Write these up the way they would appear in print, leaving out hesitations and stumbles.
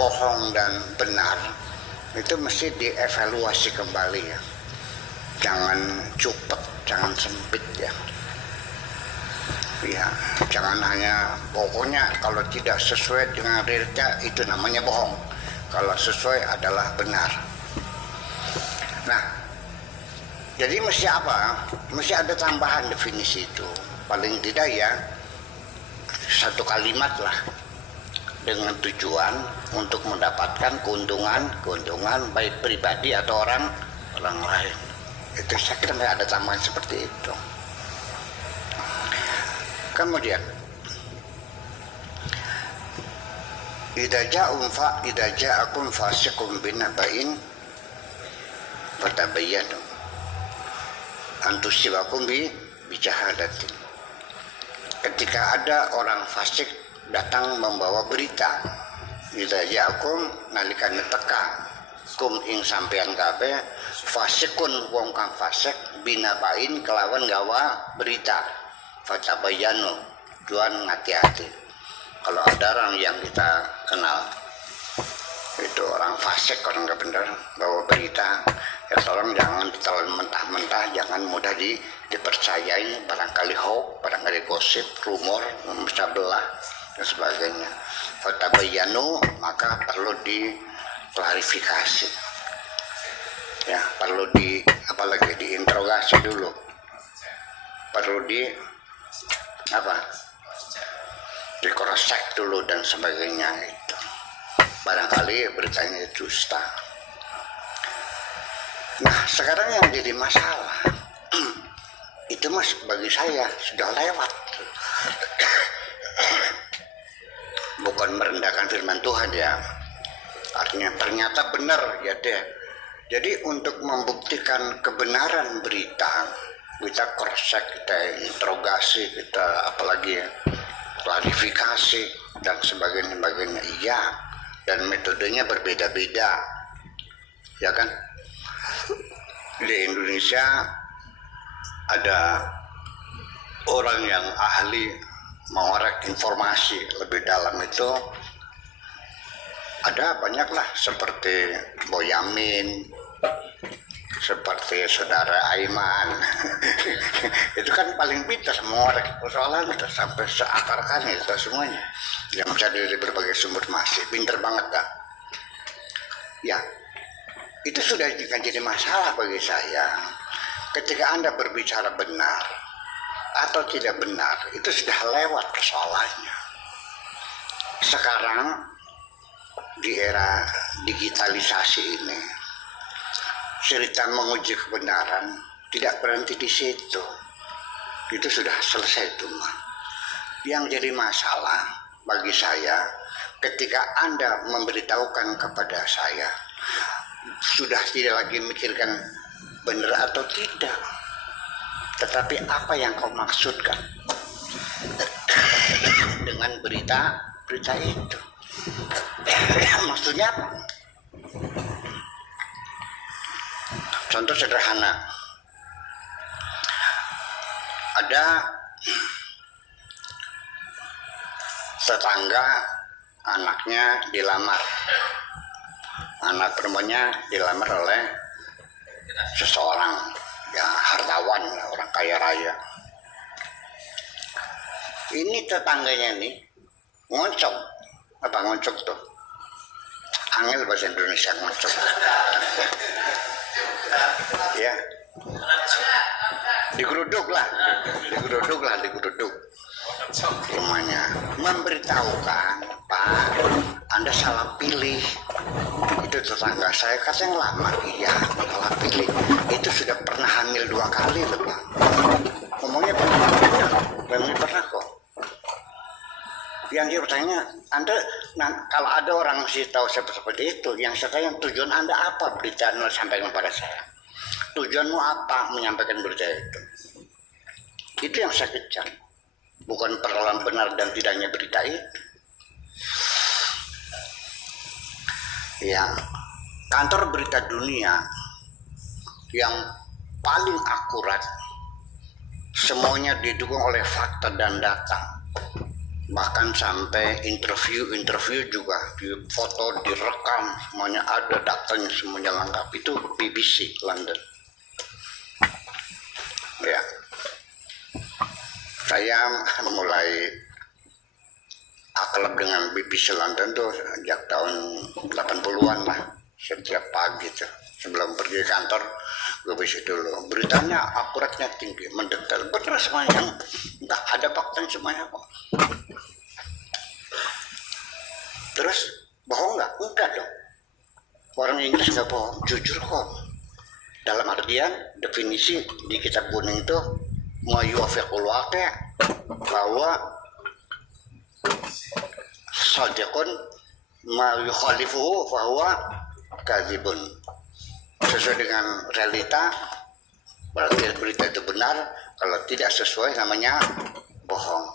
bohong dan benar itu mesti dievaluasi kembali ya. Jangan cupet, jangan sempit ya. Ya, jangan hanya pokoknya kalau tidak sesuai dengan realita itu namanya bohong. Kalau sesuai adalah benar. Nah, jadi mesti apa? Mesti ada tambahan definisi itu. Paling tidak ya satu kalimat lah dengan tujuan untuk mendapatkan keuntungan baik pribadi atau orang lain. Itu saya kira nggak ada tambahan seperti itu. Kemudian idza ja'akum fasiqun binaba'in fatabayyanu an tusibakum bijahalatin. Ketika ada orang fasik datang membawa berita, idza ja'akum nalikane teka kum ing sampean kabeh fasikun wong kang fasik binaba'in kelawan gawa berita fatabayyanu tuan hati-hati. Kalau ada orang yang kita kenal itu orang fasik, orang nggak benar bawa berita, ya tolong jangan ditelan mentah-mentah, jangan mudah dipercayai, barangkali hoax, barangkali gosip, rumor, memecah belah dan sebagainya. Fatabayyanu maka perlu diklarifikasi, ya perlu apalagi diinterogasi dulu, perlu di cross check dulu dan sebagainya. Itu barangkali beritanya dusta. Nah sekarang yang jadi masalah itu mas bagi saya sudah lewat. Bukan merendahkan firman Tuhan ya, artinya ternyata benar ya deh. Jadi untuk membuktikan kebenaran berita kita cross check, kita interogasi, kita apalagi ya, klarifikasi dan sebagainya. Iya, dan metodenya berbeda-beda ya kan. Di Indonesia ada orang yang ahli mengorek informasi lebih dalam, itu ada banyaklah seperti Boyamin, seperti saudara Aiman. Itu kan paling pintar mengorek persoalan itu sampai seakar-akarnya itu semuanya, yang bisa dari berbagai sumber masih pintar banget kan. Ya itu sudah jadi masalah bagi saya. Ketika Anda berbicara benar atau tidak benar itu sudah lewat persoalannya. Sekarang di era digitalisasi ini, cerita menguji kebenaran tidak berhenti di situ. Itu sudah selesai itu mah. Yang jadi masalah bagi saya ketika Anda memberitahukan kepada saya, sudah tidak lagi mikirkan benar atau tidak, tetapi apa yang kau maksudkan dengan berita itu. Maksudnya apa? Contoh sederhana, ada tetangga anaknya dilamar, anak perempuannya dilamar oleh seseorang ya hartawan, orang kaya raya. Ini tetangganya nih ngoncok, apa ngoncok tuh? Angel bahasa Indonesia ngoncok. Ya, digeruduk rumahnya, memberitahukan, Pak, Anda salah pilih. Itu tetangga saya katanya lamar, iya salah pilih. Itu sudah pernah hamil 2 kali loh Pak. Ngomongnya pernah kok. Yang dia bertanya, Anda, kalau ada orang mesti tahu seperti itu, yang saya tanya tujuan Anda apa berita Anda sampaikan kepada saya? Tujuanmu apa menyampaikan berita itu? Itu yang saya kejar, bukan persoalan benar dan tidaknya berita itu. Ya, kantor berita dunia yang paling akurat, semuanya didukung oleh fakta dan data. bahkan sampai interview juga difoto, direkam, semuanya ada, datanya semuanya lengkap. Itu BBC London. Ya, saya mulai akrab dengan BBC London tuh sejak tahun 80-an lah. Setiap pagi tuh sebelum pergi kantor gue bisa dulu, beritanya akuratnya tinggi, mendetail, betul semuanya, nggak ada fakta semuanya kok. Terus bohong nggak? Enggak dong. Orang Inggris nggak bohong, jujur kok. Dalam artian definisi di kitab kuning itu yuwafiqul waqi', bahwa shadiqun ma yukhalifuhu fahuwa kadzibun. Sesuai dengan realita, berarti berita itu benar. Kalau tidak sesuai namanya bohong.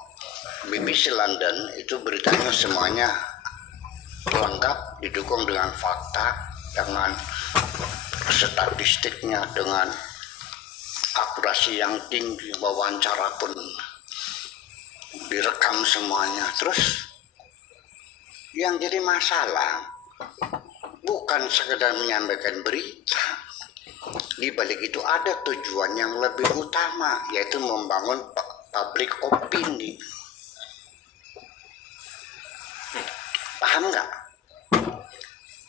BBC London itu beritanya semuanya lengkap, didukung dengan fakta, dengan statistiknya, dengan akurasi yang tinggi, wawancara pun direkam semuanya. Terus yang jadi masalah bukan sekedar menyampaikan berita. Di balik itu ada tujuan yang lebih utama, yaitu membangun public opini. Paham nggak?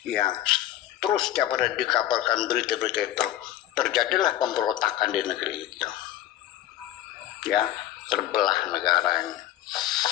Ya, terus tiap hari dikabarkan berita-berita itu, terjadilah pemberontakan di negeri itu. Ya, terbelah negaranya.